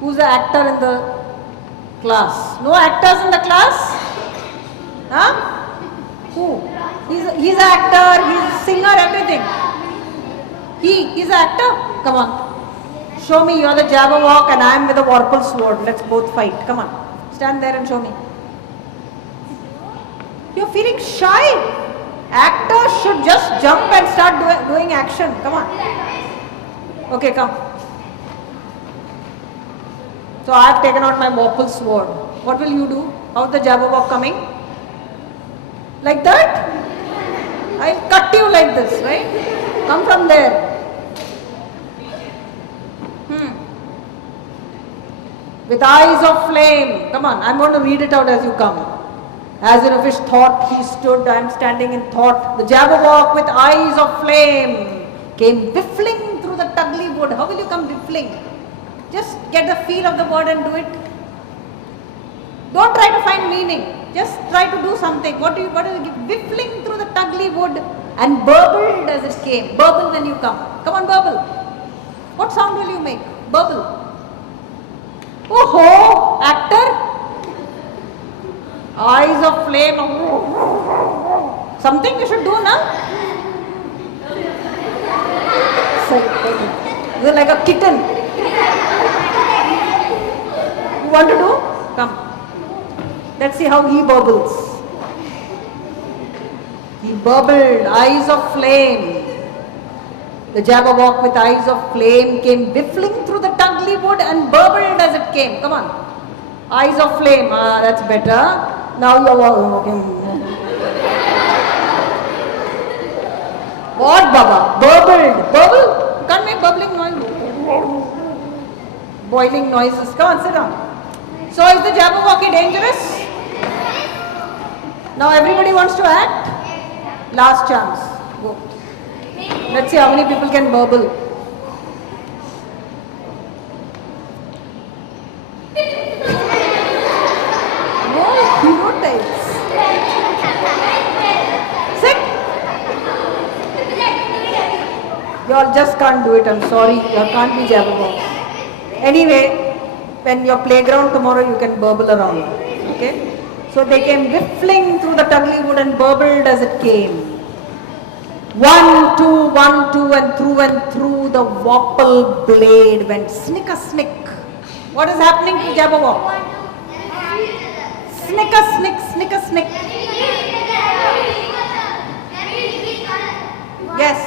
Who's the actor in the class? No actors in the class? Huh? Who? He's an actor, he's a singer, everything. He's an actor? Come on. Show me, you're the Jabberwock and I'm with the Vorpal sword. Let's both fight. Come on. Stand there and show me. You're feeling shy. Actors should just jump and start doing action. Come on. Okay, come. So I've taken out my Vorpal sword. What will you do? How's the Jabberwock coming? Like that? I'll cut you like this, right? Come from there. With eyes of flame. Come on, I'm going to read it out as you come. As in a fish thought, he stood, I am standing in thought. The Jabberwock with eyes of flame came whiffling through the Tugly wood. How will you come whiffling? Just get the feel of the word and do it. Don't try to find meaning. Just try to do something. What is it? Whiffling through the Tugly wood and burbled as it came. Burble when you come. Come on, burble. What sound will you make? Burble. Oh ho, actor. Eyes of flame. Something you should do, na? You're like a kitten. You want to do? Come. Let's see how he burbles. He burbled, eyes of flame. The Jabberwock with eyes of flame came whiffling through the Tugly wood and burbled as it came. Come on. Eyes of flame. That's better. Now you're walking. What, Baba? Burbled. Burble? Can't make bubbling noise. Boiling noises. Come on, sit down. So is the Jabberwocky dangerous? Now everybody wants to act? Last chance. Go. Let's see how many people can burble. Oh, hero types. Sit. You all just can't do it. I'm sorry. You can't be Jabberwock. Anyway, when your playground tomorrow, you can burble around. Okay? So they came whiffling through the Tugly wood and burbled as it came. 1, 2, 1, 2, and through the Vorpal blade went snick a snick. What is happening to Jabberwock? Snick a snick, snick a snick. Yes.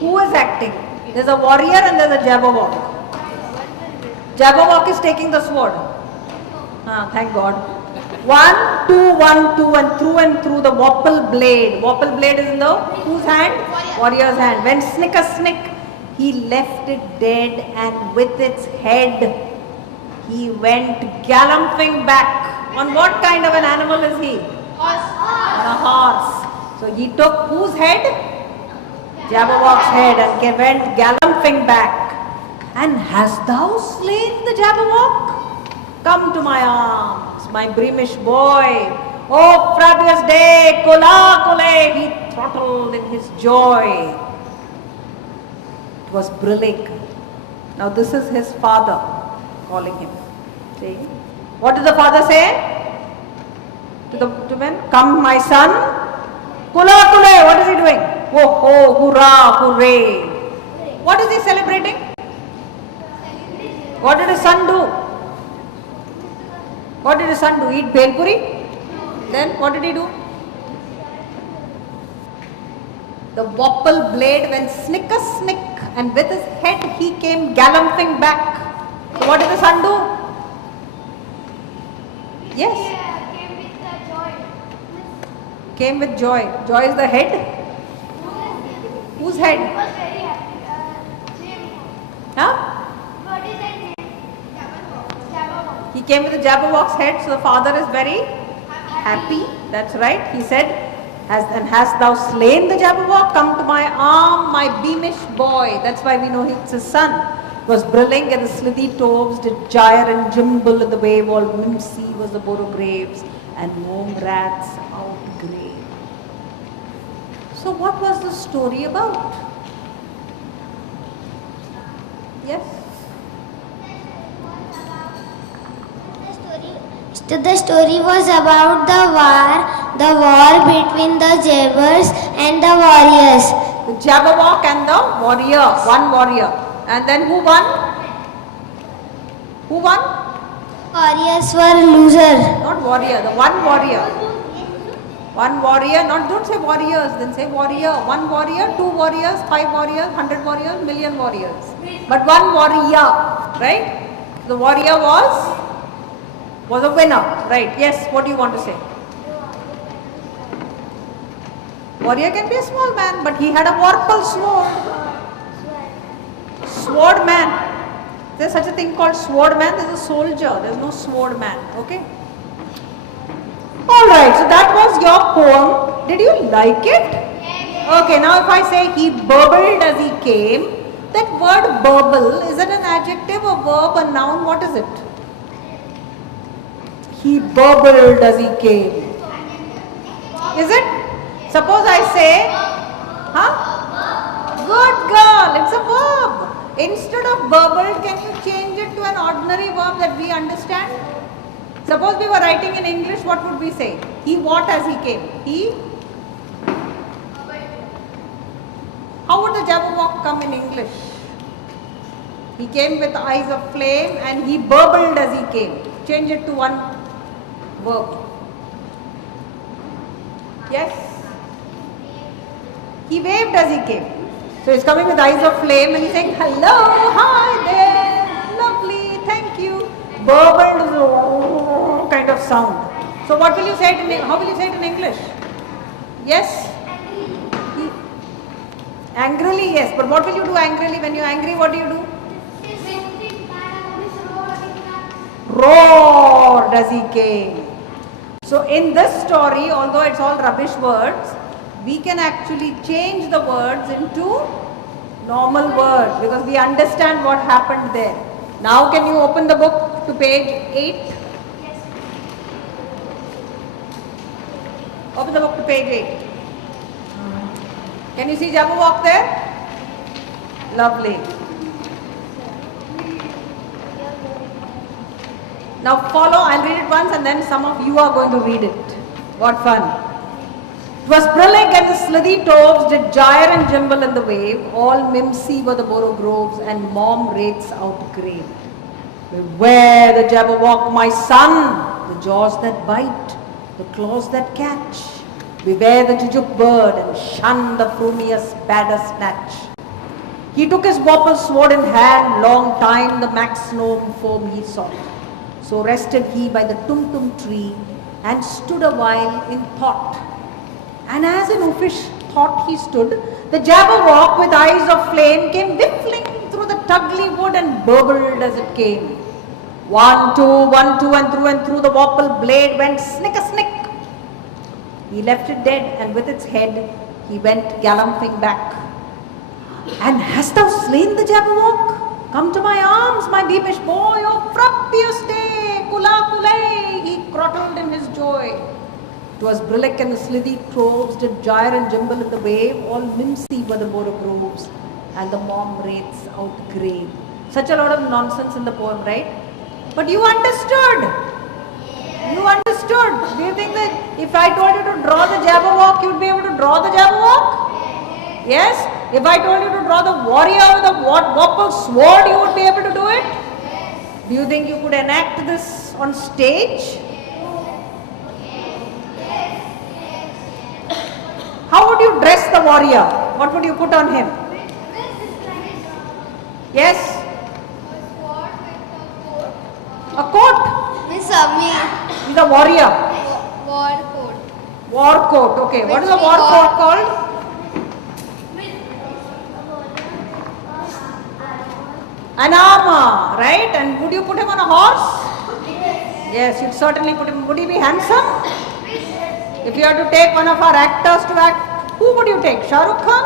Who is acting? There's a warrior and there's a Jabberwock. Jabberwock is taking the sword. Thank God. 1, 2, 1, 2, and through the Vorpal blade. Vorpal blade is in the whose hand? Warrior's hand. When snick a snick, he left it dead, and with its head, he went galloping back. On what kind of an animal is he? Horse. On a horse. So he took whose head? Jabberwock's head, and went galloping back. And hast thou slain the Jabberwock? Come to my arms, my Bremish boy. Oh, fabulous day, Kola Kole, he throttled in his joy. It was brillig. Now this is his father calling him. See? What did the father say to the men? Come, my son. Kola Kole, what is he doing? Oh, oh, hurrah, hooray. What is he celebrating? What did his son do? What did his son do? Eat bhel puri? Then what did he do? The Vorpal blade went snick a snick, and with his head he came galloping back. So what did the son do? Yes. Came with the joy. Came with joy. Joy is the head. Whose head? He was very happy. Jim. Huh? What is that name? Jabberwock. He came with the Jabberwock's head, so the father is very happy. That's right. He said, hast thou slain the Jabberwock? Come to my arm, my beamish boy. That's why we know it's his son. Was brilling and the slithy toves did gyre and jimble in the wave. All Mimsy was the borograves and gnome rats outgrave. So what was the story about? Yes. The story was about the war between the Jabbers and the warriors. The Jabberwock and the warrior, one warrior. And then who won? Who won? Warriors were losers. Not warrior, the one warrior. One warrior, not don't say warriors, then say warrior. One warrior, two warriors, 5 warriors, 100 warriors, million warriors. But one warrior, right? The warrior was a winner, right? Yes, what do you want to say? Warrior can be a small man, but he had a vorpal sword. Sword man. There's such a thing called sword man. There's a soldier. There's no sword man. Okay. All right. So that was your poem. Did you like it? Okay. Now if I say he burbled as he came, that word burble, is it an adjective, a verb, a noun? What is it? He burbled as he came. Is it? Suppose I say, good girl, it's a verb. Instead of burbled, can you change it to an ordinary verb that we understand? Suppose we were writing in English, what would we say? He what as he came? He? How would the Jabberwock come in English? He came with eyes of flame and he burbled as he came. Change it to one verb. Yes? He waved as he came. So he's coming with eyes of flame and he's saying, hello, hi there, lovely, thank you. Burbled is a kind of sound. So what will you say it in, how will you say it in English? Yes? Angrily, yes. But what will you do angrily? When you're angry, what do you do? Roared as he came. So in this story, although it's all rubbish words, we can actually change the words into normal words because we understand what happened there. Now can you open the book to page 8? Yes. Open the book to page 8. Can you see Jabberwock there? Lovely. Now follow, I'll read it once and then some of you are going to read it. What fun. 'Twas Brillig and the slithy toves did gyre and gimble in the wave. All mimsy were the borogoves and mom wraiths outgrave. Beware the Jabberwock, my son, the jaws that bite, the claws that catch. Beware the Jujuk bird and shun the frumious Baddersnatch. He took his vorpal sword in hand, long time the max gnome foam he sought. So rested he by the tumtum tree and stood a while in thought. And as in uffish thought he stood, the Jabberwock with eyes of flame came whiffling through the tugly wood and burbled as it came. 1, 2, and through the vorpal blade went snick a snick. He left it dead and with its head he went galloping back. And hast thou slain the Jabberwock? Come to my arms, my beamish boy, oh frappius te, kula kulay, he crottled in his joy. 'Twas Brillig and the slithy troves did gyre and gimble in the wave, all mimsy were the borogoves, and the mom wraiths outgrave. Such a lot of nonsense in the poem, right? But you understood. You understood. Do you think that if I told you to draw the Jabberwock, you would be able to draw the Jabberwock? Yes? If I told you to draw the warrior with a vorpal sword, you would be able to do it? Do you think you could enact this on stage? How would you dress the warrior? What would you put on him? Yes? A coat. Miss Ami. He's a warrior. War coat. War coat. Okay. What is a war coat called? An armor, right? And would you put him on a horse? Yes, you'd certainly put him. Would he be handsome? If you had to take one of our actors to act, who would you take? Shah Rukh Khan?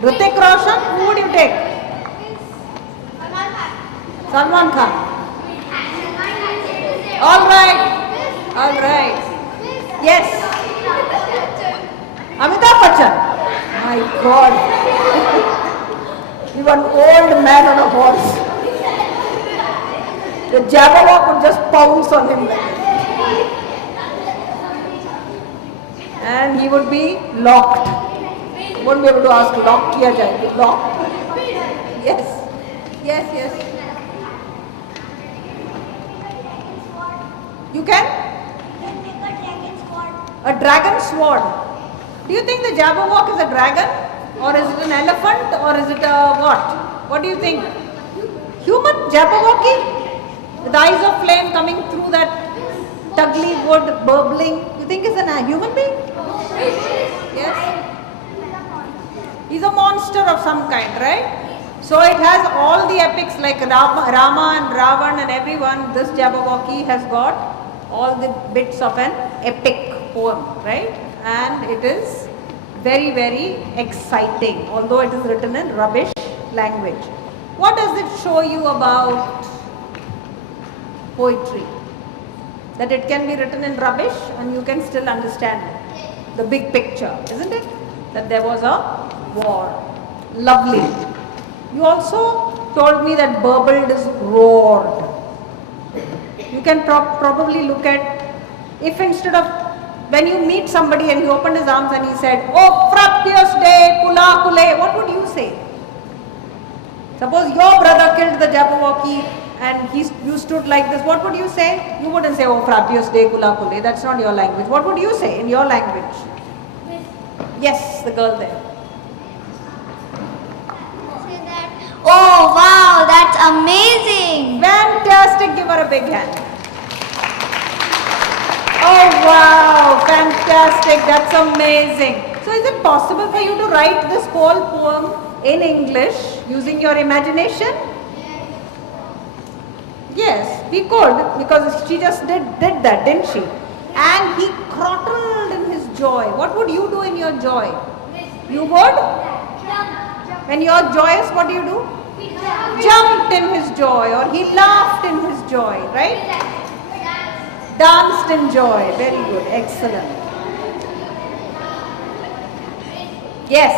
Hrithik Roshan? Who would you take? Salman Khan. All right. All right. Yes. Amitabh Bachchan. My God. Even old man on a horse. The Jabberwock would just pounce on him. And he would be locked. He won't be able to ask, lock kiya jayega, locked. Yes, yes, yes. You can? A dragon sword. Do you think the Jabberwock is a dragon? Or is it an elephant? Or is it a what? What do you think? Human Jabberwocky? With eyes of flame coming through that tugly wood, burbling. You think it's a human being? Yes. He's a monster of some kind, right? So it has all the epics like Rama and Ravan and everyone. This Jabberwocky has got all the bits of an epic poem, right? And it is very, very exciting, although it is written in rubbish language. What does it show you about poetry? That it can be written in rubbish and you can still understand the big picture, isn't it? That there was a war. Lovely. You also told me that burbled is roared. You can probably look at, if instead of, when you meet somebody and he opened his arms and he said, "Oh, frappius de kula kule," what would you say? Suppose your brother killed the Jabberwocky and you stood like this, what would you say? You wouldn't say, "Oh, frappius de kula kule," that's not your language. What would you say in your language? Yes, the girl there. Oh wow, that's amazing! Fantastic, give her a big hand. Oh wow, fantastic, that's amazing. So is it possible for you to write this whole poem in English using your imagination? Yes, we could, because she just did that, didn't she? And he throttled in his joy. What would you do in your joy? You would? When you are joyous, what do you do? Jumped in his joy, or he laughed in his joy, right? Danced in joy. Very good. Excellent. Yes.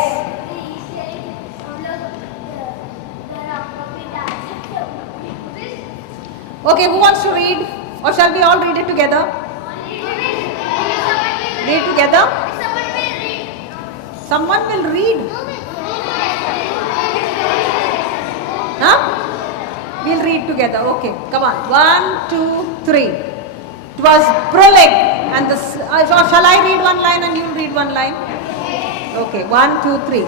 Okay, who wants to read? Or shall we all read it together? Read together? Someone will read. Huh? We'll read together. Okay, come on. 1, 2, 3. 'Twas brillig and the... shall I read one line and you read one line? Okay, 1, 2, 3.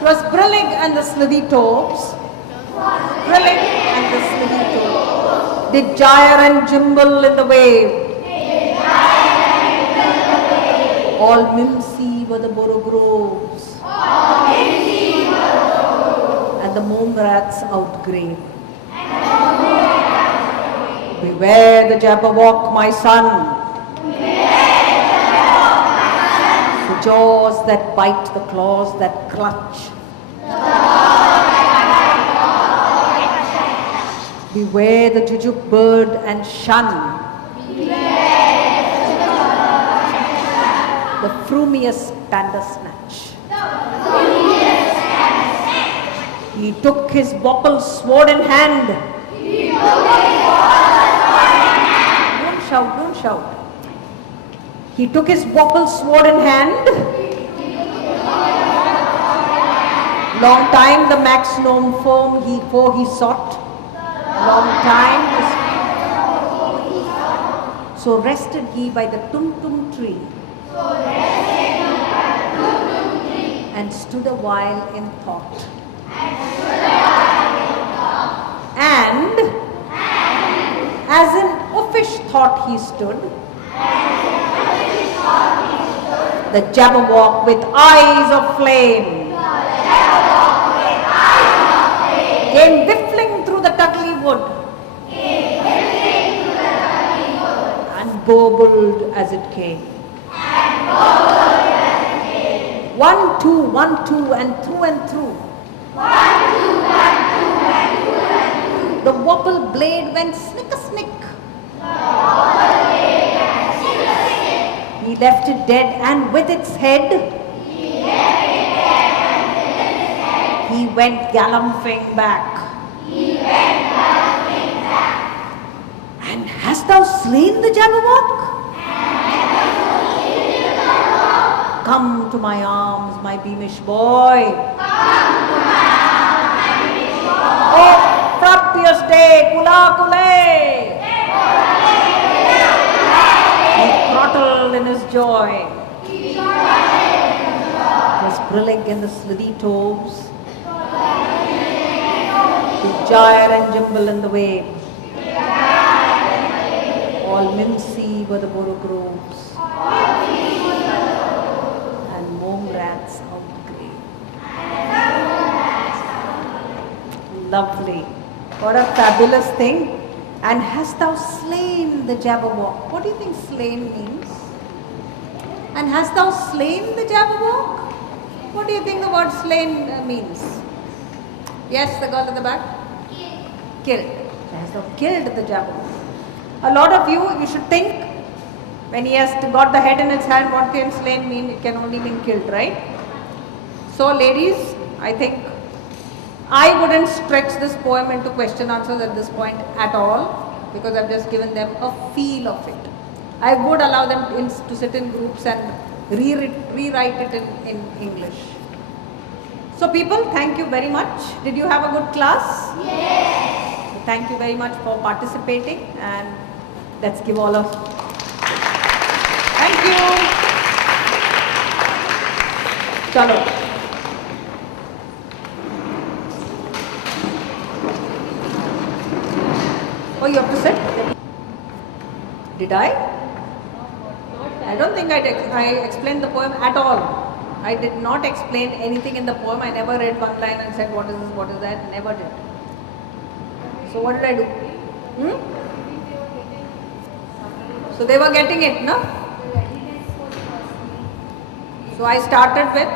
'Twas brillig and the slithy tops. Brillig and the slithy tops. Did gyre and gimble in the wave. All mimsy were the borogroves. And the mome rats outgrave. Beware the Jabberwock, my son. The jaws that bite, the claws that clutch. Beware the jujube bird and shun. The frumious bandersnatch. He took his bopple sword in hand. Don't shout, don't shout. He took his bopple sword in hand. Long time the max gnome foam he sought. Long time so rested he by the tum tree. And stood a while in thought. And as in uffish thought he stood, the Jabberwock with eyes of flame came whiffling through the tugly wood and burbled as it came. 1, 2, 1, 2 and through and through. The wobble blade went snick-a-snick. He left it dead and with its head, He went galloping back. And hast thou slain the Jabberwock? Come to my arms, my beamish boy. Oh, frappiest day, kula kule. He throttled in his joy. Was Brillig and the slithy toves. The gyre and gimble in the wave. All mimsy were the borough groves. And mome rats outgrave. Lovely. What a fabulous thing. And hast thou slain the Jabberwock? What do you think slain means? And hast thou slain the Jabberwock? What do you think the word slain means? Yes, the girl at the back? Killed. So hast thou killed the Jabberwock? A lot of you should think when he has got the head in his hand, what can slain mean? It can only mean killed, right? So ladies, I think I wouldn't stretch this poem into question answers at this point at all, because I've just given them a feel of it. I would allow them to sit in groups and rewrite it in English. So people, thank you very much. Did you have a good class? Yes. So thank you very much for participating, and let's give all of. Thank you. Chalo. Oh, you have to sit? Did I? I don't think I explained the poem at all. I did not explain anything in the poem. I never read one line and said what is this, what is that. Never did. So what did I do? So they were getting it, no? So I started with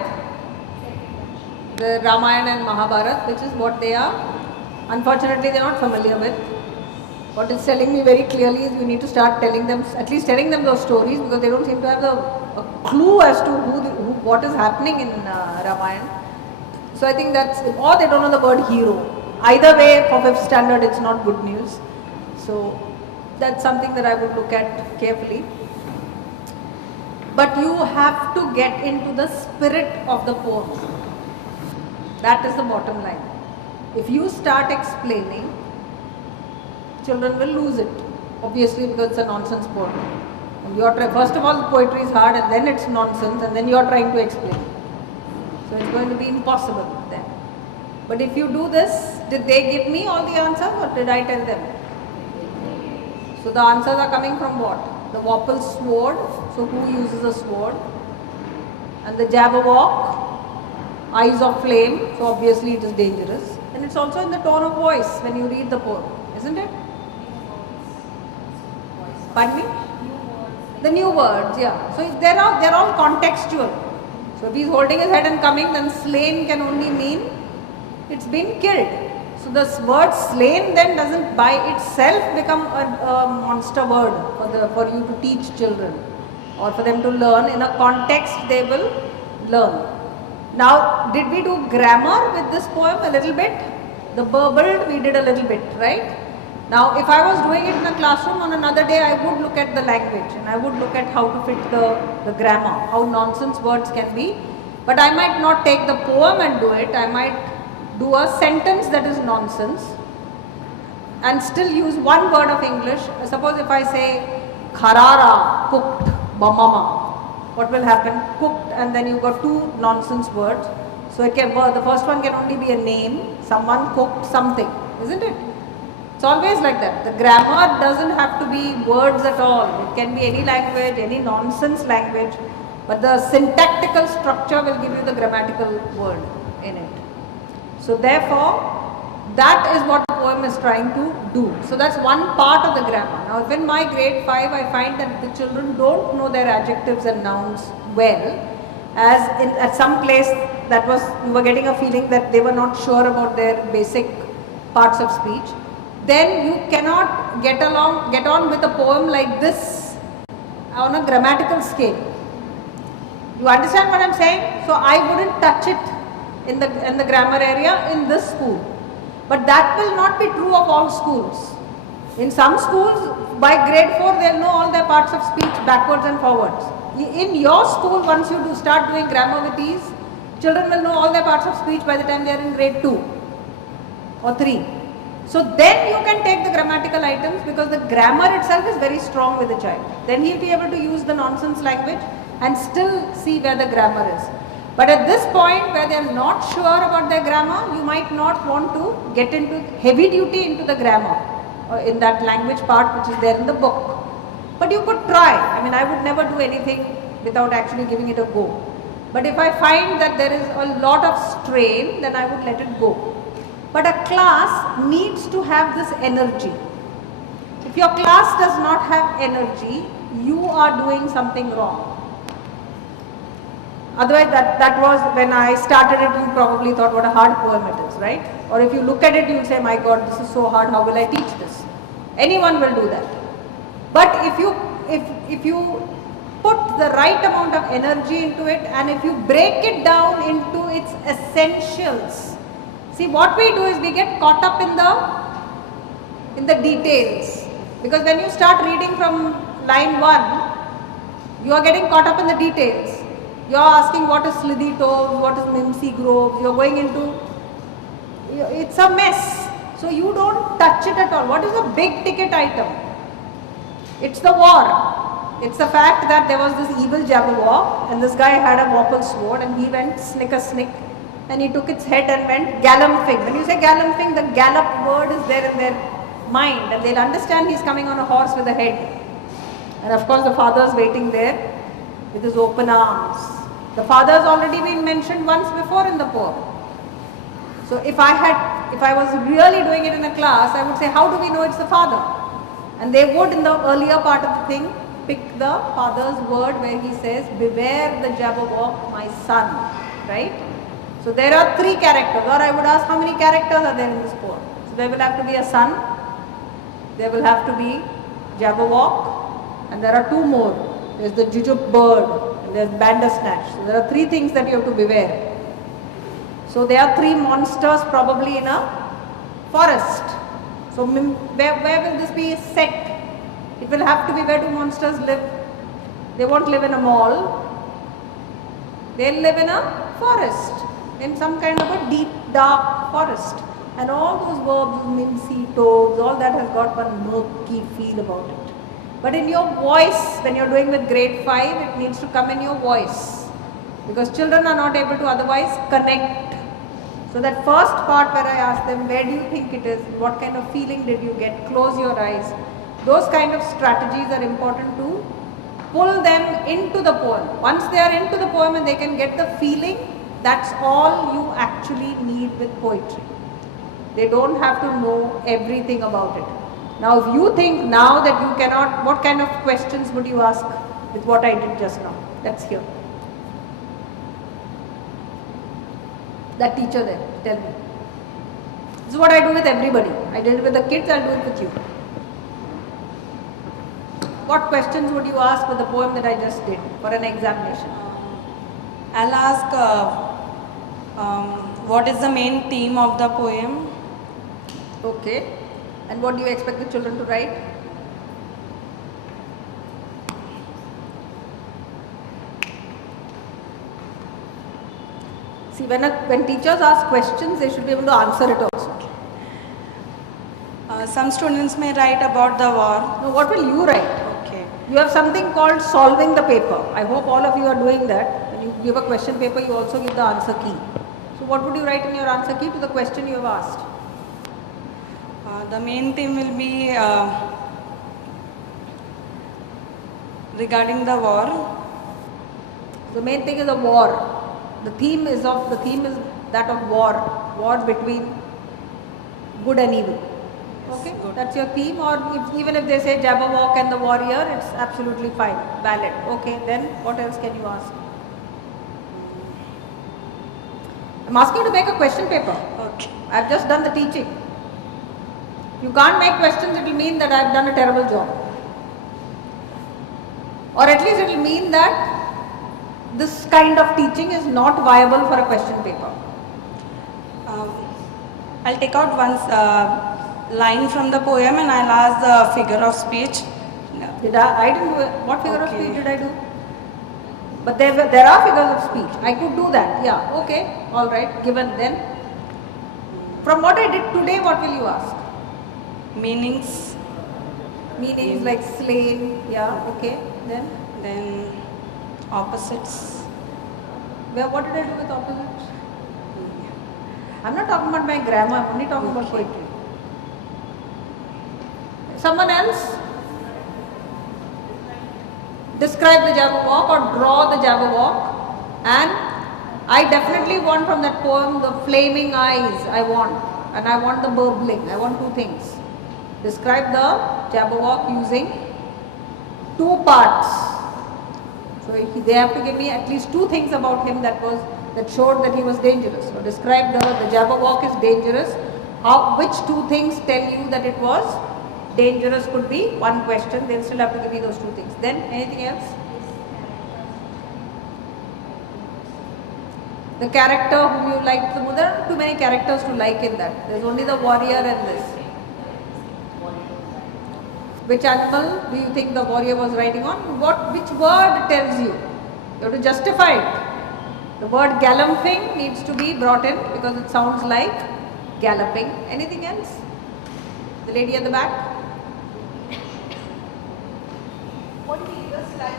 the Ramayana and Mahabharata, which is what they are. Unfortunately, they are not familiar with. What it's telling me very clearly is we need to start telling them, at least telling them those stories, because they don't seem to have a clue as to what is happening in Ramayana. So I think that's, or they don't know the word hero. Either way, for 5th standard, it's not good news. So that's something that I would look at carefully. But you have to get into the spirit of the poem. That is the bottom line. If you start explaining, children will lose it, obviously, because it's a nonsense poem. And you are first of all, the poetry is hard, and then it's nonsense, and then you are trying to explain. So it's going to be impossible then. But if you do this, did they give me all the answers, or did I tell them? So the answers are coming from what? The Wapple sword. So who uses a sword? And the Jabberwock, eyes of flame. So obviously it is dangerous. And it's also in the tone of voice when you read the poem, isn't it? Pardon me? The new words, yeah. So they're all contextual. So if he's holding his head and coming, then slain can only mean it's been killed. So the word slain then doesn't by itself become a monster word for you to teach children or for them to learn. In a context they will learn. Now, did we do grammar with this poem a little bit? The burbled we did a little bit, right? Now, if I was doing it in a classroom on another day, I would look at the language and I would look at how to fit the grammar, how nonsense words can be. But I might not take the poem and do it. I might do a sentence that is nonsense and still use one word of English. Suppose if I say kharara, cooked, bamama, what will happen? Cooked, and then you got two nonsense words. So it can, the first one can only be a name, someone cooked something, isn't it? It's always like that. The grammar doesn't have to be words at all. It can be any language, any nonsense language, but the syntactical structure will give you the grammatical word in it. So therefore, that is what the poem is trying to do. So that's one part of the grammar. Now, if in my grade 5, I find that the children don't know their adjectives and nouns well, as in, at some place that was, you were getting a feeling that they were not sure about their basic parts of speech, then you cannot get on with a poem like this on a grammatical scale. You understand what I'm saying? So I wouldn't touch it in the grammar area in this school. But that will not be true of all schools. In some schools, by grade 4, they'll know all their parts of speech backwards and forwards. In your school, once you start doing grammar with ease, children will know all their parts of speech by the time they are in grade 2 or 3. So then you can take the grammatical items, because the grammar itself is very strong with the child. Then he'll be able to use the nonsense language and still see where the grammar is. But at this point where they are not sure about their grammar, you might not want to get into heavy duty into the grammar in that language part which is there in the book. But you could try. I mean, I would never do anything without actually giving it a go. But if I find that there is a lot of strain, then I would let it go. But a class needs to have this energy. If your class does not have energy, you are doing something wrong. Otherwise, that was when I started it, you probably thought what a hard poem it is, right? Or if you look at it, you'll say, my God, this is so hard, how will I teach this? Anyone will do that. But if you put the right amount of energy into it, and if you break it down into its essentials. See, what we do is we get caught up in the details. Because when you start reading from line 1, you are getting caught up in the details. You are asking what is slithy toves, what is mimsy groves, you are going into, it's a mess. So you don't touch it at all. What is a big ticket item? It's the war. It's the fact that there was this evil Jabberwock, and this guy had a vorpal sword, and he went snick a snick, and he took its head and went galumphing. When you say galumphing, the gallop word is there in their mind, and they'll understand he's coming on a horse with a head. And of course the father's waiting there with his open arms. The father has already been mentioned once before in the poem. So if I was really doing it in a class, I would say, how do we know it's the father? And they would, in the earlier part of the thing, pick the father's word where he says, beware the Jabberwock, my son, right? So there are 3 characters, or I would ask, how many characters are there in this poem? So there will have to be a son, there will have to be Jabberwock, and there are 2 more. There's the Jujube bird, and there's Bandersnatch. So there are 3 things that you have to beware. So there are 3 monsters probably in a forest. So where will this be set? It will have to be where do monsters live? They won't live in a mall. They'll live in a forest, in some kind of a deep, dark forest. And all those verbs, mimsy, toves, all that has got one murky feel about it. But in your voice, when you're doing with grade 5, it needs to come in your voice. Because children are not able to otherwise connect. So that first part where I ask them, where do you think it is? What kind of feeling did you get? Close your eyes. Those kind of strategies are important to pull them into the poem. Once they are into the poem and they can get the feeling, that's all you actually need with poetry. They don't have to know everything about it. Now if you think now that you cannot, what kind of questions would you ask with what I did just now? Let's hear. That teacher there, tell me. This is what I do with everybody. I did it with the kids, I'll do it with you. What questions would you ask with the poem that I just did for an examination? I'll ask what is the main theme of the poem? Okay. And what do you expect the children to write? See, when teachers ask questions, they should be able to answer it also. Some students may write about the war. Now, what will you write? Okay. You have something called solving the paper. I hope all of you are doing that. When you give a question paper, you also give the answer key. So what would you write in your answer key to the question you have asked? The main theme will be regarding the war. The main thing is a war. The theme is that of war between good and evil. Okay, good. That's your theme. Or even if they say Jabberwock and the warrior, it's absolutely fine, valid. Okay, then what else can you ask? I'm asking you to make a question paper. Okay. I've just done the teaching. You can't make questions, it will mean that I've done a terrible job. Or at least it will mean that this kind of teaching is not viable for a question paper. I'll take out one line from the poem and I'll ask the figure of speech. Did I didn't do it. What figure of Okay. speech did I do? But there are figures of speech. I could do that. Yeah. Okay. All right. Given then. From what I did today, what will you ask? Meanings, Meanings like slain. Yeah. Okay. then opposites. What did I do with opposites? I'm not talking about my grammar. I'm only talking about poetry. Someone else? Describe the Jabberwock or draw the Jabberwock. And I definitely want from that poem the flaming eyes. I want. And I want the burbling. I want two things. Describe the Jabberwock using two parts. So they have to give me at least two things about him that showed that he was dangerous. So describe the Jabberwock is dangerous. Which two things tell you that it was dangerous could be one question. They'll still have to give me those two things. Then anything else? The character whom you like the most. There are too many characters to like in that. There's only the warrior and this. Which animal do you think the warrior was riding on? Which word tells you? You have to justify it. The word galloping needs to be brought in because it sounds like galloping. Anything else? The lady at the back? What do you just like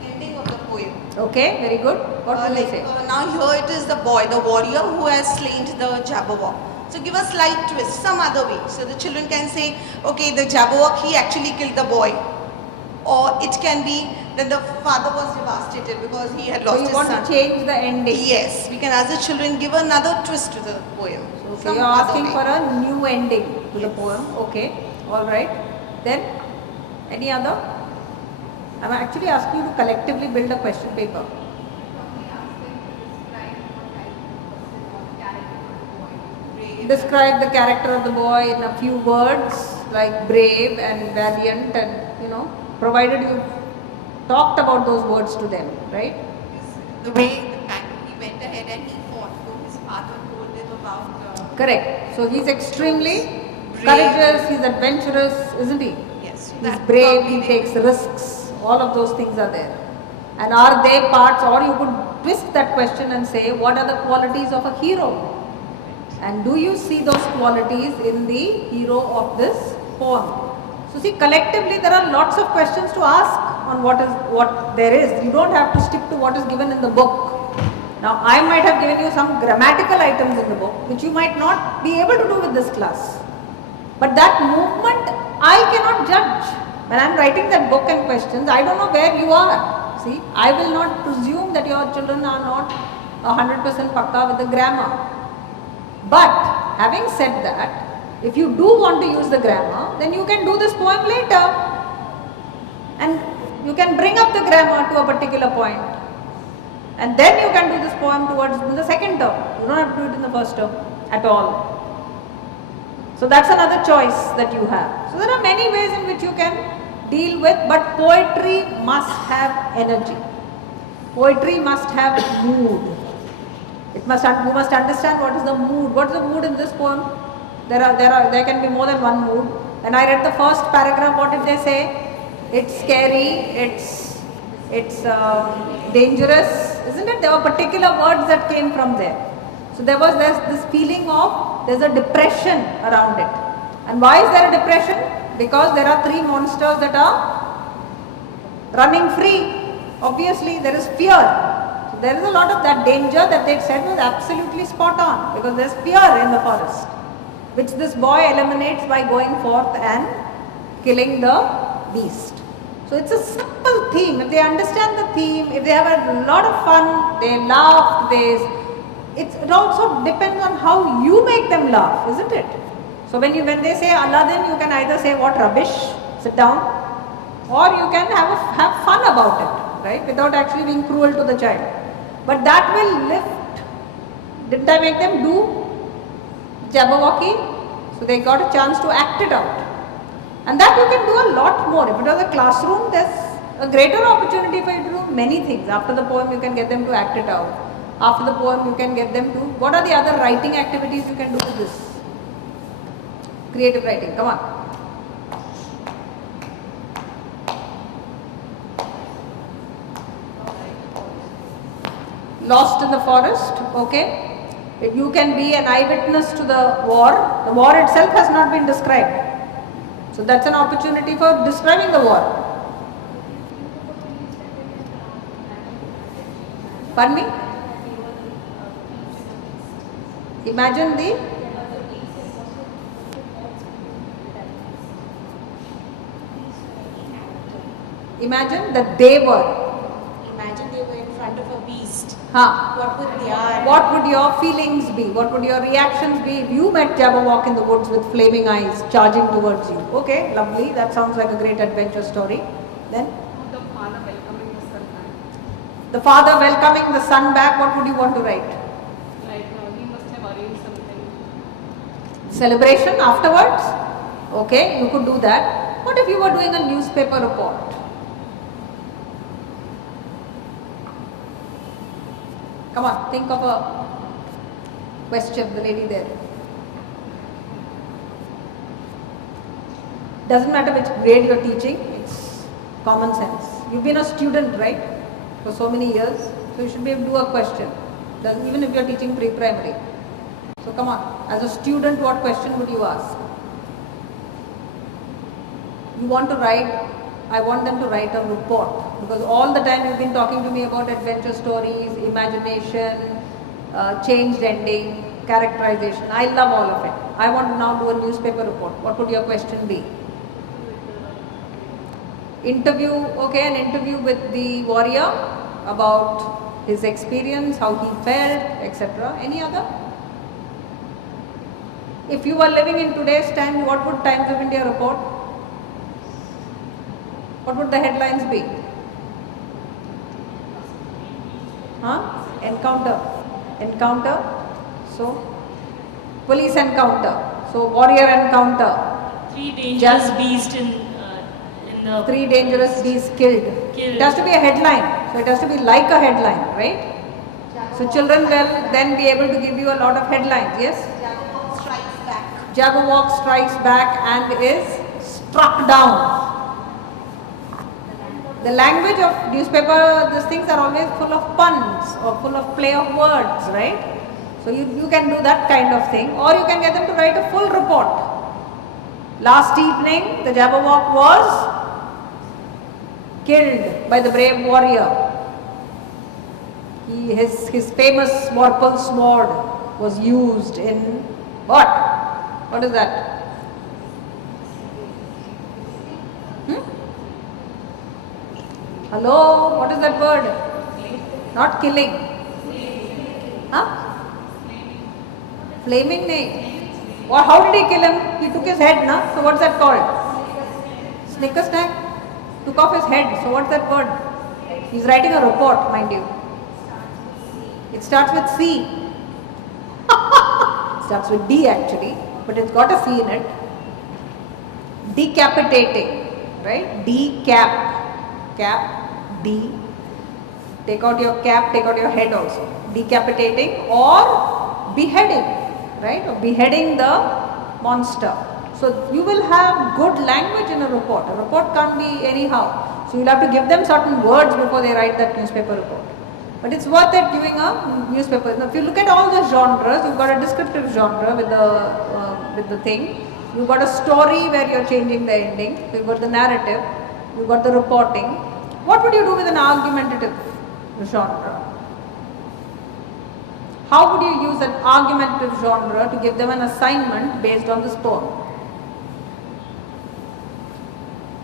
the ending of the poem? Okay, very good. What will you say? Now here it is the boy, the warrior who has slain the Jabberwock. So give a slight twist, some other way. So the children can say, okay, the Jabberwock, he actually killed the boy. Or it can be that the father was devastated because he had lost So you his want son. to change the ending? Yes, we can ask the children give another twist to the poem. Okay, Some you are other asking way. for a new ending to the poem. Okay, all right. Then, any other? I am actually asking you to collectively build a question paper. Describe the character of the boy in a few words, like brave and valiant, and provided you talked about those words to them, right? The way he went ahead and he fought, so his father told him about. Correct. So he's extremely Brave. courageous, he's adventurous, isn't he? Yes. He's that brave, probably he takes risks, all of those things are there. And are they parts, or you could twist that question and say, what are the qualities of a hero? And do you see those qualities in the hero of this poem? So see, collectively there are lots of questions to ask on what there is. You don't have to stick to what is given in the book. Now I might have given you some grammatical items in the book which you might not be able to do with this class. But that movement I cannot judge. When I am writing that book and questions, I don't know where you are. See, I will not presume that your children are not 100% pakka with the grammar. But having said that, if you do want to use the grammar, then you can do this poem later. And you can bring up the grammar to a particular point. And then you can do this poem towards the second term. You don't have to do it in the first term at all. So that's another choice that you have. So there are many ways in which you can deal with, but poetry must have energy. Poetry must have mood. You must understand what is the mood. What is the mood in this poem? There can be more than one mood. When I read the first paragraph, what did they say? It's scary. It's dangerous, isn't it? There were particular words that came from there. So there's this feeling of there's a depression around it. And why is there a depression? Because there are three monsters that are running free. Obviously, there is fear. So there is a lot of that danger that they said was absolutely spot on, because there's fear in the forest, which this boy eliminates by going forth and killing the beast. So it's a simple theme. If they understand the theme, if they have a lot of fun, they laugh, it also depends on how you make them laugh, isn't it? So when they say Aladdin, you can either say what rubbish, sit down, or you can have fun about it, right, without actually being cruel to the child. But that will lift. Didn't I make them do Jabberwocky? So they got a chance to act it out. And that you can do a lot more. If it was a classroom, there's a greater opportunity for you to do many things. After the poem, you can get them to act it out. After the poem, you can get them to. What are the other writing activities you can do with this? Creative writing. Come on. Lost in the forest. Okay. You can be an eyewitness to the war. The war itself has not been described. So that's an opportunity for describing the war. Pardon me? Imagine that they were. Imagine they were in front of a beast. Huh. What What would would your feelings be? What would your reactions be if you met Jabberwock in the woods with flaming eyes charging towards you? Okay, lovely. That sounds like a great adventure story. Then? the father welcoming the son back? The father welcoming the son back. What would you want to write? Like he must have arranged something. Celebration afterwards? Okay, you could do that. What if you were doing a newspaper report? Come on, think of a question, the lady there. Doesn't matter which grade you're teaching, it's common sense. You've been a student, right, for so many years, so you should be able to do a question, even if you're teaching pre-primary. So come on, as a student, what question would you ask? You want to write, I want them to write a report, because all the time you've been talking to me about adventure stories, imagination, changed ending, characterization. I love all of it. I want to now do a newspaper report. What would your question be? Interview, okay, an interview with the warrior about his experience, how he felt, etc. Any other? If you were living in today's time, what would Times of India report? What would the headlines be? Huh? Encounter. So, police encounter. So, warrior encounter. Three dangerous beasts in the 3 dangerous beasts killed. It has to be a headline. So, it has to be like a headline, right? So, children will then be able to give you a lot of headlines, yes? Jabberwock strikes back. Jabberwock strikes back and is struck down. The language of newspaper, these things are always full of puns or full of play of words, right? So you can do that kind of thing, or you can get them to write a full report. Last evening, the Jabberwock was killed by the brave warrior. His famous Vorpal sword was used in what? What is that? Hello, what is that word? Not killing. Huh? Flaming name. What? How did he kill him? He took his head, na? So what's that called? Snicker snack? Took off his head. So what's that word? He's writing a report, mind you. It starts with C. It starts with D actually, but it's got a C in it. Decapitating, right? Decap. Cap. D. Take out your cap, take out your head also. Decapitating or beheading, right? Or beheading the monster. So you will have good language in a report. A report can't be anyhow. So you'll have to give them certain words before they write that newspaper report. But it's worth it doing a newspaper. Now, if you look at all the genres, you've got a descriptive genre with the thing. You've got a story where you're changing the ending. You've got the narrative. You've got the reporting. What would you do with an argumentative genre? How would you use an argumentative genre to give them an assignment based on this poem?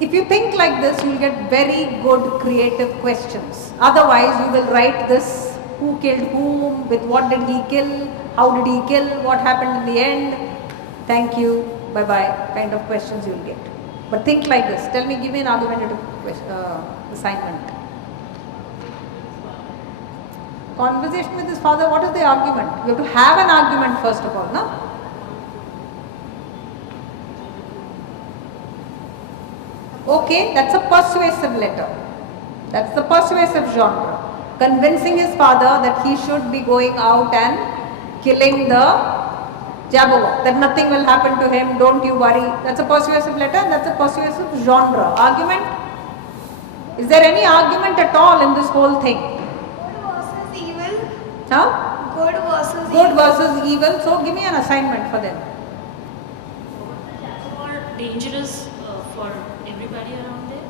If you think like this, you will get very good creative questions. Otherwise, you will write this, who killed whom, with what did he kill, how did he kill, what happened in the end, thank you, bye-bye, kind of questions you will get. But think like this. Tell me, give me an argumentative assignment. Conversation with his father, what is the argument? You have to have an argument first of all, no? Okay, that's a persuasive letter. That's the persuasive genre. convincing his father that he should be going out and killing the Jabberwock, that nothing will happen to him, don't you worry. That's a persuasive letter, that's a persuasive genre. Argument? Is there any argument at all in this whole thing? Good versus evil. Huh? Good versus Good versus evil. So give me an assignment for them. Or dangerous for everybody around there?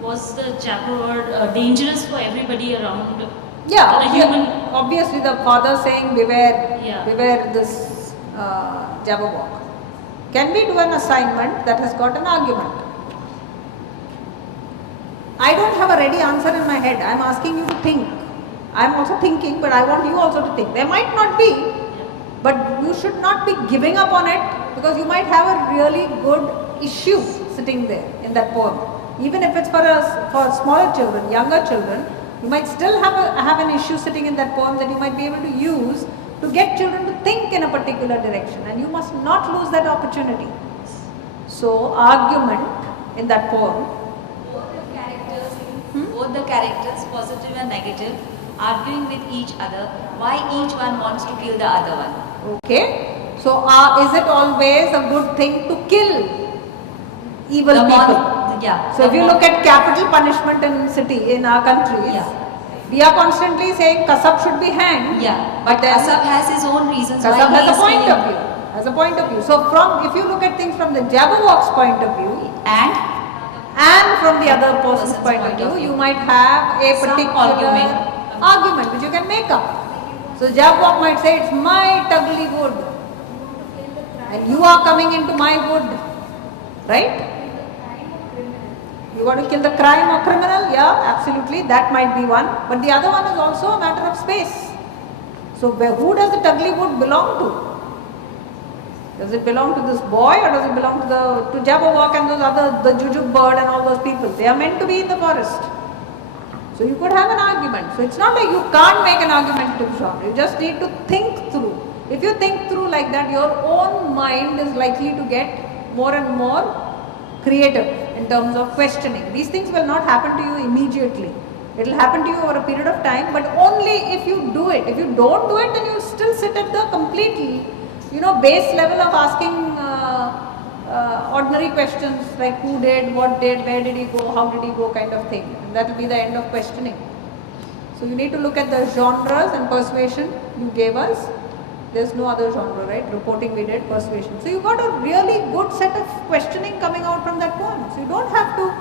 Was the Jabberwock dangerous for everybody around? Yeah, The human. obviously the father saying beware, Yeah. beware this Jabberwock. Can we do an assignment that has got an argument? I don't have a ready answer in my head. I am asking you to think. I am also thinking, but I want you also to think. There might not be, but you should not be giving up on it, because you might have a really good issue sitting there in that poem. Even if it's for smaller children, younger children, you might still have an issue sitting in that poem that you might be able to use to get children to think in a particular direction, and you must not lose that opportunity. So, argument in that poem. Both the characters, positive and negative, arguing with each other why each one wants to kill the other one. Okay. So, is it always a good thing to kill evil The people? yeah. So, if you look at capital punishment in our countries, Yeah. we are constantly saying Kasab should be hanged. Yeah, but then Kasab has his own reasons why Kasab he has is a point killing. of view. Has a point of view. So, if you look at things from the Jabberwock's point of view and from the other person's point of view, you might have a Some particular argument which you can make up. So, Jabberwock might say, it's my ugly wood and you are coming into my wood, right? You want to kill the crime or criminal? Yeah, absolutely, that might be one. But the other one is also a matter of space. So, who does the ugly wood belong to? Does it belong to this boy, or does it belong to Jabberwock and those the Jujube bird and all those people? They are meant to be in the forest. So you could have an argument. So it's not like you can't make an argumentative genre. You just need to think through. If you think through like that, your own mind is likely to get more and more creative in terms of questioning. These things will not happen to you immediately. It will happen to you over a period of time, but only if you do it. If you don't do it, then you still sit at the completely base level of asking ordinary questions like who did, what did, where did he go, how did he go kind of thing. And that will be the end of questioning. So you need to look at the genres, and persuasion you gave us. There's no other genre, right? Reporting we did, persuasion. So you got a really good set of questioning coming out from that poem. So you don't have to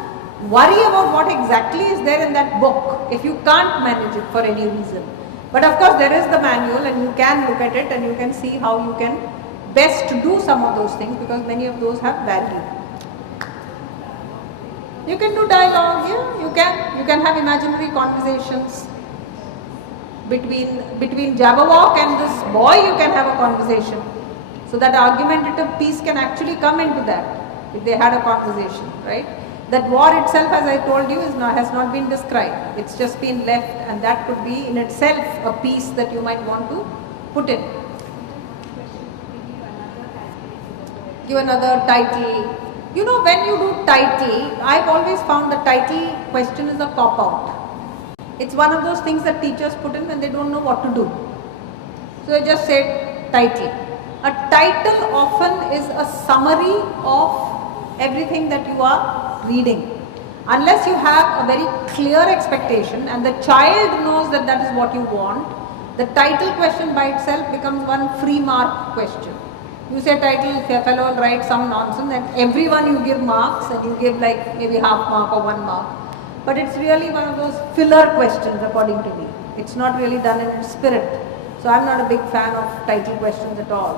worry about what exactly is there in that book if you can't manage it for any reason. But of course there is the manual, and you can look at it and you can see how you can best do some of those things, because many of those have value. You can do dialogue, yeah, you can have imaginary conversations between Jabberwock and this boy. You can have a conversation, so that argumentative piece can actually come into that if they had a conversation, right? That war itself, as I told you, has not been described. It's just been left, and that could be in itself a piece that you might want to put in. Give another title. When you do title, I've always found the title question is a cop-out. It's one of those things that teachers put in when they don't know what to do. So they just said title. A title often is a summary of everything that you are reading. Unless you have a very clear expectation and the child knows that that is what you want, the title question by itself becomes one free mark question. You say title, if a fellow will write some nonsense, and everyone you give marks, and you give like maybe half mark or 1 mark. But it's really one of those filler questions according to me. It's not really done in its spirit. So I'm not a big fan of title questions at all.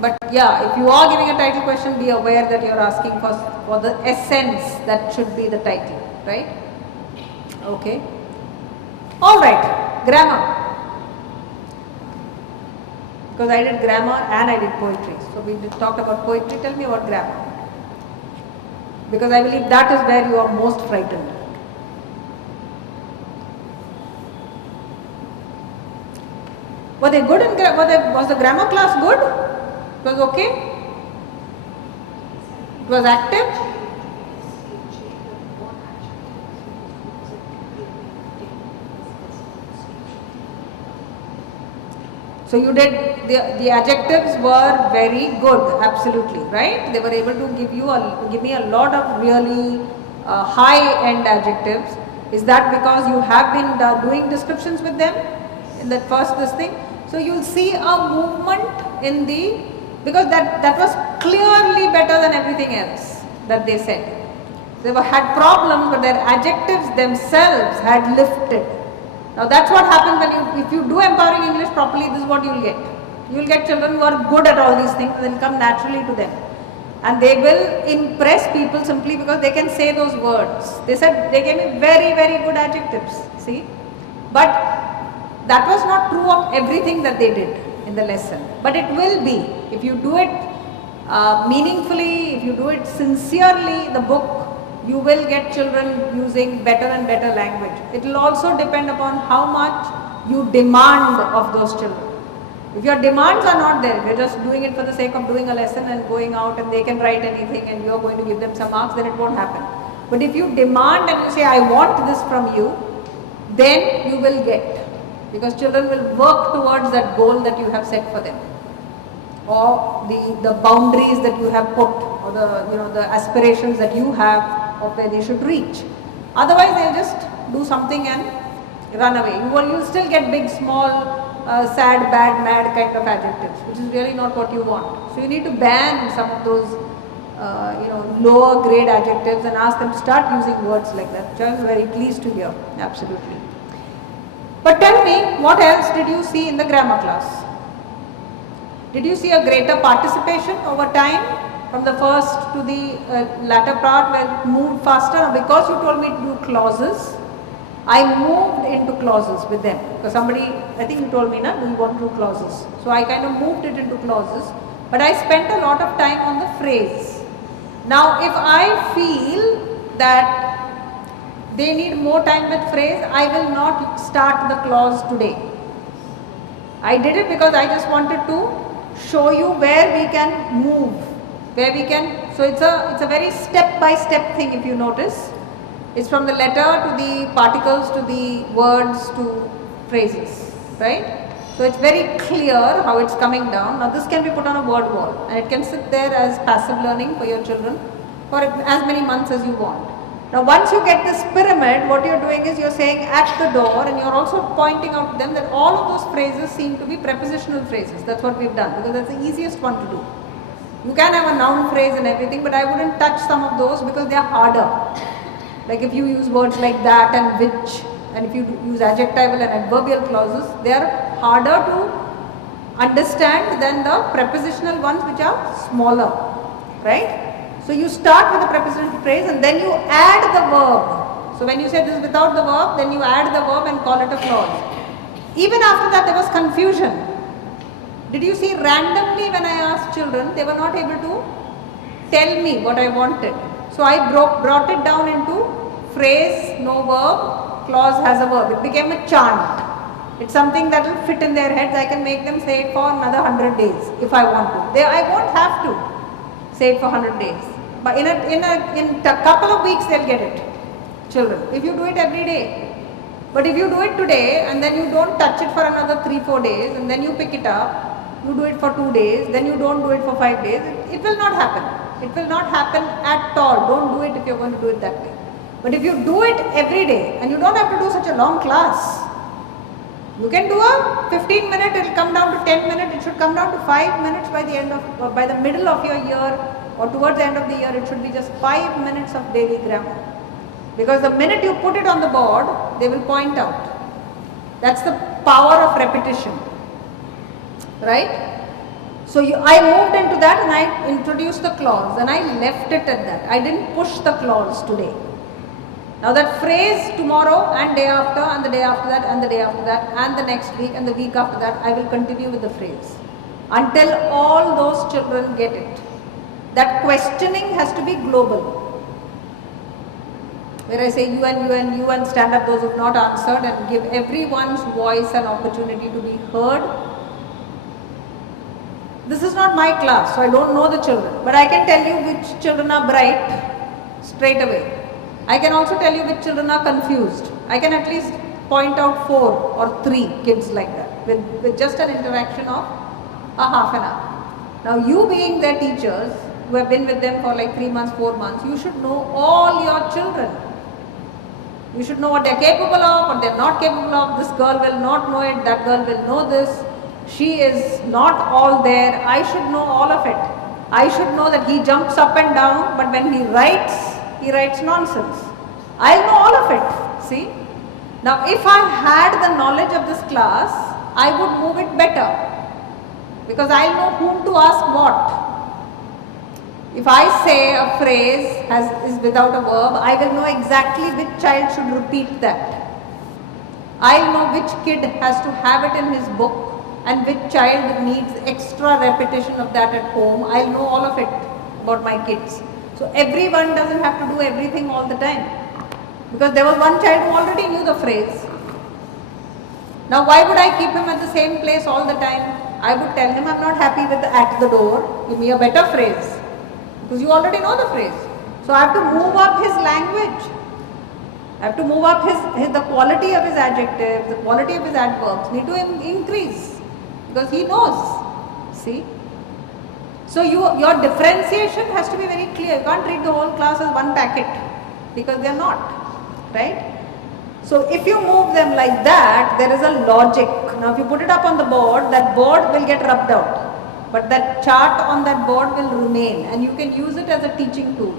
But yeah, if you are giving a title question, be aware that you're asking for the essence that should be the title, right? Okay. Alright, grammar. Because I did grammar and I did poetry. So we talked about poetry. Tell me about grammar. Because I believe that is where you are most frightened. Were they good in grammar? Was the grammar class good? It was okay? It was active? So you did, the adjectives were very good, absolutely, right? They were able to give me a lot of really high-end adjectives. Is that because you have been doing descriptions with them in that first this thing? So you'll see a movement in because that was clearly better than everything else that they said. They had problems, but their adjectives themselves had lifted. Now that's what happens if you do empowering English properly. This is what you'll get. You'll get children who are good at all these things, and they'll come naturally to them, and they will impress people simply because they can say those words. They gave me very, very good adjectives. See, but that was not true of everything that they did in the lesson. But it will be if you do it meaningfully, if you do it sincerely. The book, you will get children using better and better language. It will also depend upon how much you demand of those children. If your demands are not there, you're just doing it for the sake of doing a lesson and going out and they can write anything and you're going to give them some marks, then it won't happen. But if you demand and you say, I want this from you, then you will get. Because children will work towards that goal that you have set for them, or the boundaries that you have put, or the aspirations that you have of where they should reach. Otherwise, they'll just do something and run away. You'll still get big, small, sad, bad, mad kind of adjectives, which is really not what you want. So you need to ban some of those, lower grade adjectives and ask them to start using words like that, which I am very pleased to hear. Absolutely. But tell me, what else did you see in the grammar class? Did you see a greater participation over time? From the first to the latter part where it moved faster? Now, because you told me to do clauses, I moved into clauses with them. Because I think you told me, do you want to do clauses? So I kind of moved it into clauses. But I spent a lot of time on the phrase. Now, if I feel that they need more time with phrase, I will not start the clause today. I did it because I just wanted to show you where we can move. So it's a very step-by-step thing, if you notice. It's from the letter to the particles to the words to phrases, right? So it's very clear how it's coming down. Now this can be put on a word wall and it can sit there as passive learning for your children for as many months as you want. Now once you get this pyramid, what you're doing is you're saying at the door, and you're also pointing out to them that all of those phrases seem to be prepositional phrases. That's what we've done because that's the easiest one to do. You can have a noun phrase and everything, but I wouldn't touch some of those because they are harder. Like if you use words like that and which, and if you use adjectival and adverbial clauses, they are harder to understand than the prepositional ones, which are smaller, right? So you start with the prepositional phrase and then you add the verb. So when you say this is without the verb, then you add the verb and call it a clause. Even after that, there was confusion. Did you see randomly when I asked children, they were not able to tell me what I wanted. So I brought it down into phrase, no verb, clause has a verb. It became a chant. It's something that will fit in their heads. I can make them say it for another 100 days if I want to. I won't have to say it for 100 days. But in a couple of weeks they'll get it. Children, if you do it every day. But if you do it today and then you don't touch it for another 3-4 days and then you pick it up, you do it for 2 days, then you don't do it for 5 days, it will not happen. It will not happen at all. Don't do it if you're going to do it that way. But if you do it every day, and you don't have to do such a long class, you can do a 15 minute, it will come down to 10 minutes, it should come down to 5 minutes by the middle of your year, or towards the end of the year, it should be just 5 minutes of daily grammar. Because the minute you put it on the board, they will point out. That's the power of repetition. Right? So I moved into that and I introduced the clause and I left it at that. I didn't push the clause today. Now that phrase tomorrow and day after and the day after that and the day after that and the next week and the week after that, I will continue with the phrase until all those children get it. That questioning has to be global. Where I say you and stand up those who have not answered and give everyone's voice an opportunity to be heard. This is not my class, so I don't know the children, but I can tell you which children are bright straight away. I can also tell you which children are confused. I can at least point out 4 or 3 kids like that with just an interaction of a half an hour. Now you being their teachers, who have been with them for like 3 months, 4 months, you should know all your children. You should know what they're capable of, what they're not capable of. This girl will not know it, that girl will know this. She is not all there. I should know all of it. I should know that he jumps up and down, but when he writes nonsense. I'll know all of it. See? Now if I had the knowledge of this class, I would move it better. Because I'll know whom to ask what. If I say a phrase is without a verb, I will know exactly which child should repeat that. I'll know which kid has to have it in his book and which child needs extra repetition of that at home. I'll know all of it about my kids. So everyone doesn't have to do everything all the time. Because there was one child who already knew the phrase. Now why would I keep him at the same place all the time? I would tell him, I'm not happy with the at the door, give me a better phrase. Because you already know the phrase. So I have to move up his language. I have to move up the quality of his adjectives, the quality of his adverbs need to increase. Because he knows. See? So your differentiation has to be very clear. You can't treat the whole class as one packet. Because they are not. Right? So if you move them like that, there is a logic. Now if you put it up on the board, that board will get rubbed out. But that chart on that board will remain and you can use it as a teaching tool.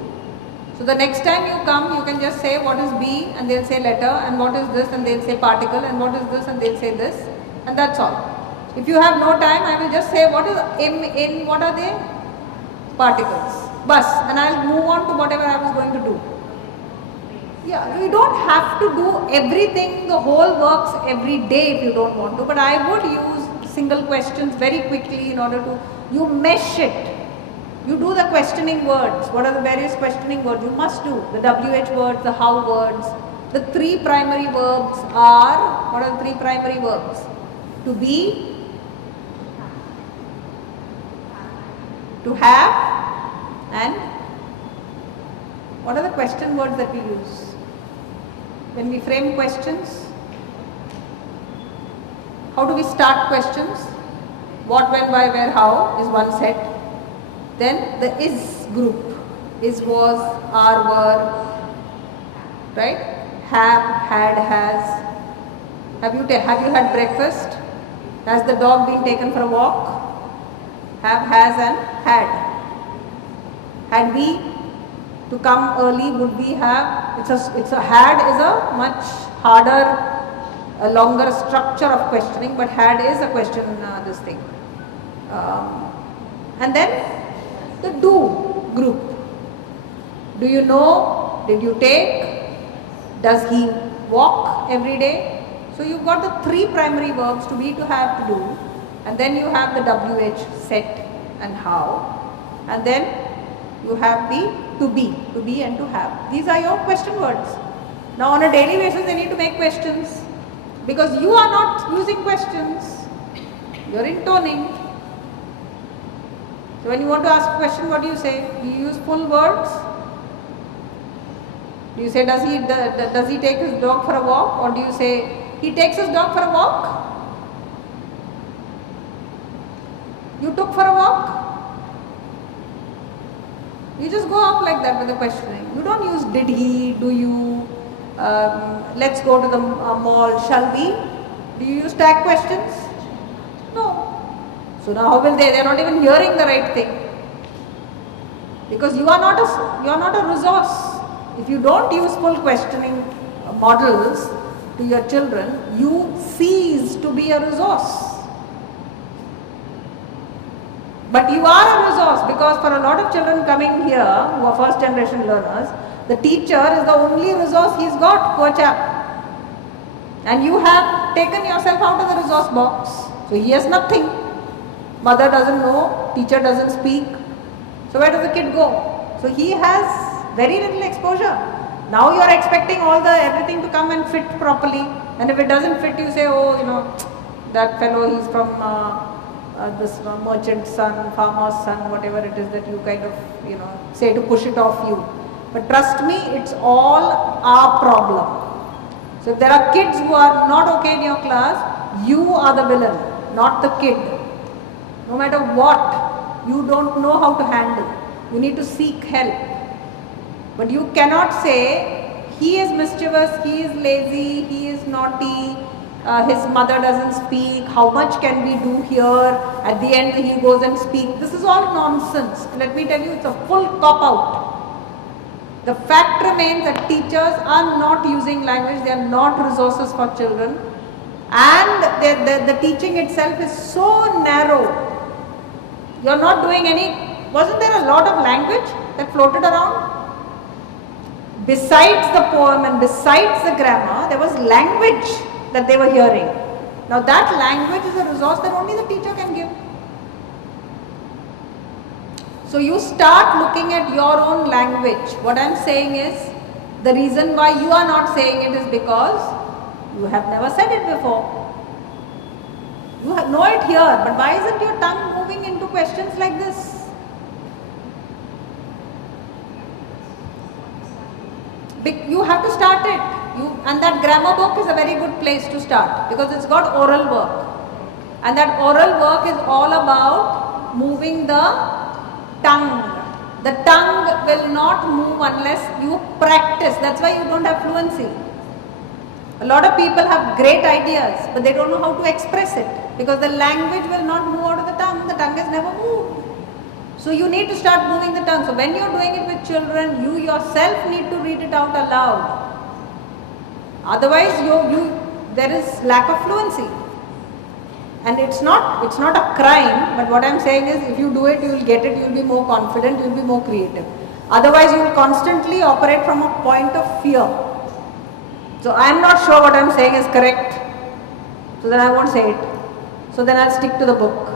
So the next time you come, you can just say what is B and they'll say letter, and what is this and they'll say particle, and what is this and they'll say this, and that's all. If you have no time, I will just say what is M, in, what are they? Particles. Bus, and I'll move on to whatever I was going to do. Yeah, you don't have to do everything, the whole works every day if you don't want to, but I would use single questions very quickly in order to, you mesh it. You do the questioning words. What are the various questioning words? You must do the WH words, the how words. The 3 primary verbs are, what are the 3 primary verbs? To be, to have, and what are the question words that we use? When we frame questions, how do we start questions? What, when, why, where, how is one set. Then the is group, is, was, are, were, right? Have, had, has. Have you had breakfast? Has the dog been taken for a walk? Have, has, and had. Had we to come early, would we have? Had is a much harder, a longer structure of questioning, but had is a question, this thing. And then the do group. Do you know? Did you take? Does he walk every day? So you've got the 3 primary verbs, to be, to have, to do, and then you have the WH, set and how, and then you have the to be and to have. These are your question words. Now on a daily basis they need to make questions, because you are not using questions, you are intoning. So when you want to ask a question, what do you say? Do you use full words? Do you say does he take his dog for a walk, or do you say he takes his dog for a walk? You took for a walk? You just go up like that with the questioning. You don't use did he, do you, let's go to the mall, shall we? Do you use tag questions? No. So now how will they are not even hearing the right thing. Because you are not a resource. If you don't use full questioning models to your children, you cease to be a resource. But you are a resource, because for a lot of children coming here who are first generation learners, the teacher is the only resource he's got, poor chap. And you have taken yourself out of the resource box. So he has nothing. Mother doesn't know, teacher doesn't speak. So where does the kid go? So he has very little exposure. Now you are expecting everything to come and fit properly. And if it doesn't fit, you say, oh, that fellow, he's from this merchant's son, farmer's son, whatever it is that you kind of, say to push it off you. But trust me, it's all our problem. So if there are kids who are not okay in your class, you are the villain, not the kid. No matter what, you don't know how to handle. You need to seek help. But you cannot say, he is mischievous, he is lazy, he is naughty, his mother doesn't speak, how much can we do here? At the end he goes and speaks. This is all nonsense. Let me tell you, it's a full cop-out. The fact remains that teachers are not using language, they are not resources for children, and the teaching itself is so narrow. You are not doing any. Wasn't there a lot of language that floated around? Besides the poem and besides the grammar, there was language that they were hearing. Now that language is a resource that only the teacher can give. So you start looking at your own language. What I am saying is, the reason why you are not saying it is because you have never said it before. You know it here, but why isn't your tongue moving into questions like this? You have to start it. And that grammar book is a very good place to start because it's got oral work. And that oral work is all about moving the tongue. The tongue will not move unless you practice. That's why you don't have fluency. A lot of people have great ideas, but they don't know how to express it because the language will not move out of the tongue. The tongue has never moved. So you need to start moving the tongue. So when you're doing it with children, you yourself need to read it out aloud. Otherwise, there is lack of fluency. And it's not a crime, but what I'm saying is if you do it, you will get it, you will be more confident, you will be more creative. Otherwise, you will constantly operate from a point of fear. So I'm not sure what I'm saying is correct, so then I won't say it. So then I'll stick to the book.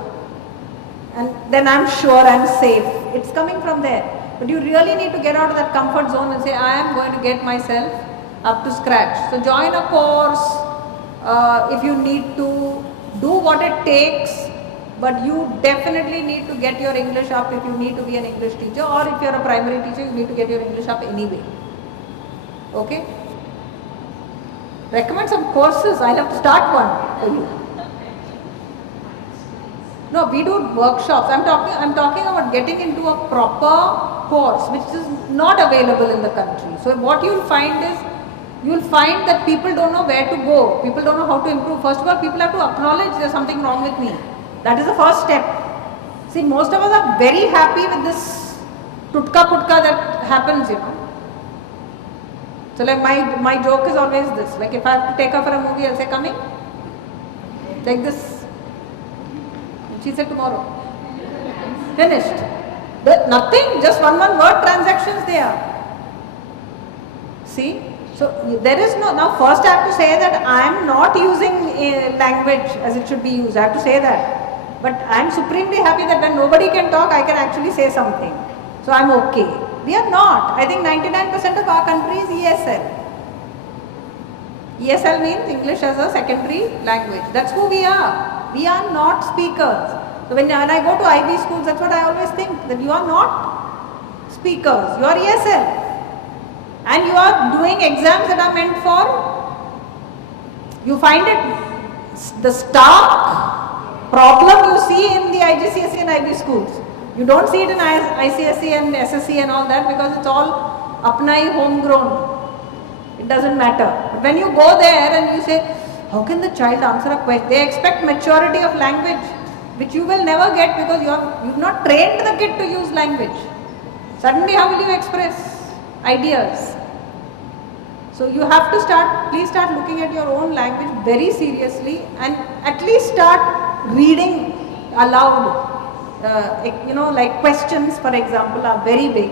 And then I'm sure I'm safe. It's coming from there. But you really need to get out of that comfort zone and say, I am going to get myself up to scratch. So join a course if you need to. Do what it takes, but you definitely need to get your English up if you need to be an English teacher, or if you're a primary teacher, you need to get your English up anyway. Okay? Recommend some courses. I'll have to start one for you. No, we do workshops. I'm talking about getting into a proper course, which is not available in the country. So what you'll find is, you'll find that people don't know where to go. People don't know how to improve. First of all, people have to acknowledge there's something wrong with me. That is the first step. See, most of us are very happy with this tutka putka that happens, So like my joke is always this. Like if I have to take her for a movie, I'll say, coming? Like this. And she said, tomorrow. Finished. But nothing, just one word transactions there. See? So there is no, now first I have to say that I am not using language as it should be used. I have to say that. But I am supremely happy that when nobody can talk, I can actually say something. So I am okay. We are not. I think 99% of our country is ESL. ESL means English as a secondary language. That's who we are. We are not speakers. So when I go to IB schools, that's what I always think, that you are not speakers. You are ESL. And you are doing exams that are meant for, you find it, the stark problem you see in the IGCSE and IB schools. You don't see it in ICSE and SSE and all that because it's all apnai homegrown. It doesn't matter. But when you go there and you say, how can the child answer a question? They expect maturity of language, which you will never get because you've not trained the kid to use language. Suddenly how will you express ideas? So you have to please start looking at your own language very seriously and at least start reading aloud. Like questions, for example, are very big.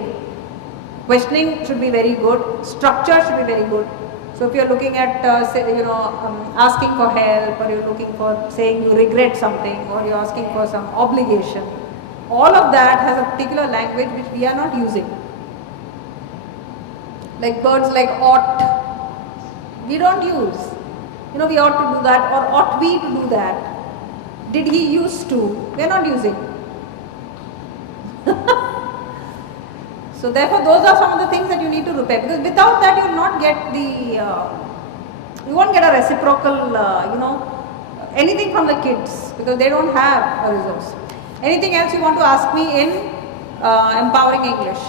Questioning should be very good. Structure should be very good. So if you're looking at, asking for help, or you're looking for saying you regret something, or you're asking for some obligation, all of that has a particular language which we are not using. Like words like ought, we don't use. We ought to do that, or ought we to do that. Did he used to? We are not using. So therefore those are some of the things that you need to repair, because without that you will not get the You won't get a reciprocal, anything from the kids because they don't have a resource. Anything else you want to ask me in empowering English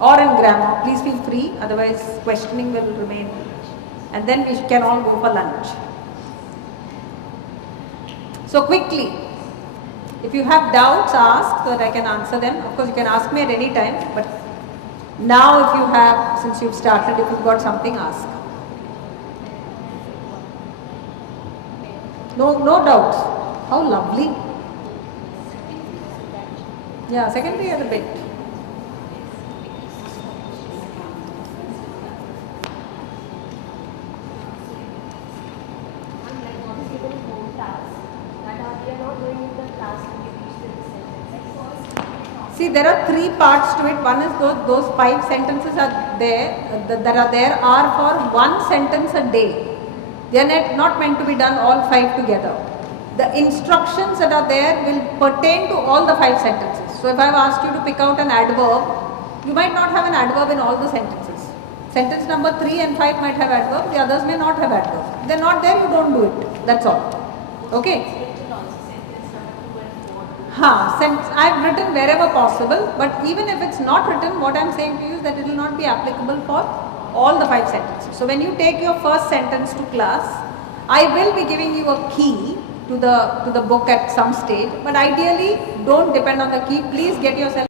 or in grammar, please feel free, otherwise questioning will remain, and then we can all go for lunch. So quickly, if you have doubts, ask so that I can answer them. Of course, you can ask me at any time, but now if you have, since you've started, if you've got something, ask. No doubts. How lovely. Yeah, secondary is a bit. See, there are three parts to it. One is those 5 sentences are there are for one sentence a day. They are not meant to be done all 5 together. The instructions that are there will pertain to all the 5 sentences. So if I have asked you to pick out an adverb, you might not have an adverb in all the sentences. Sentence number 3 and 5 might have adverb, the others may not have adverb. If they are not there, you don't do it. That's all. Okay? I have written wherever possible, but even if it's not written, what I am saying to you is that it will not be applicable for all the 5 sentences. So when you take your first sentence to class, I will be giving you a key to the book at some stage, but ideally don't depend on the key. Please get yourself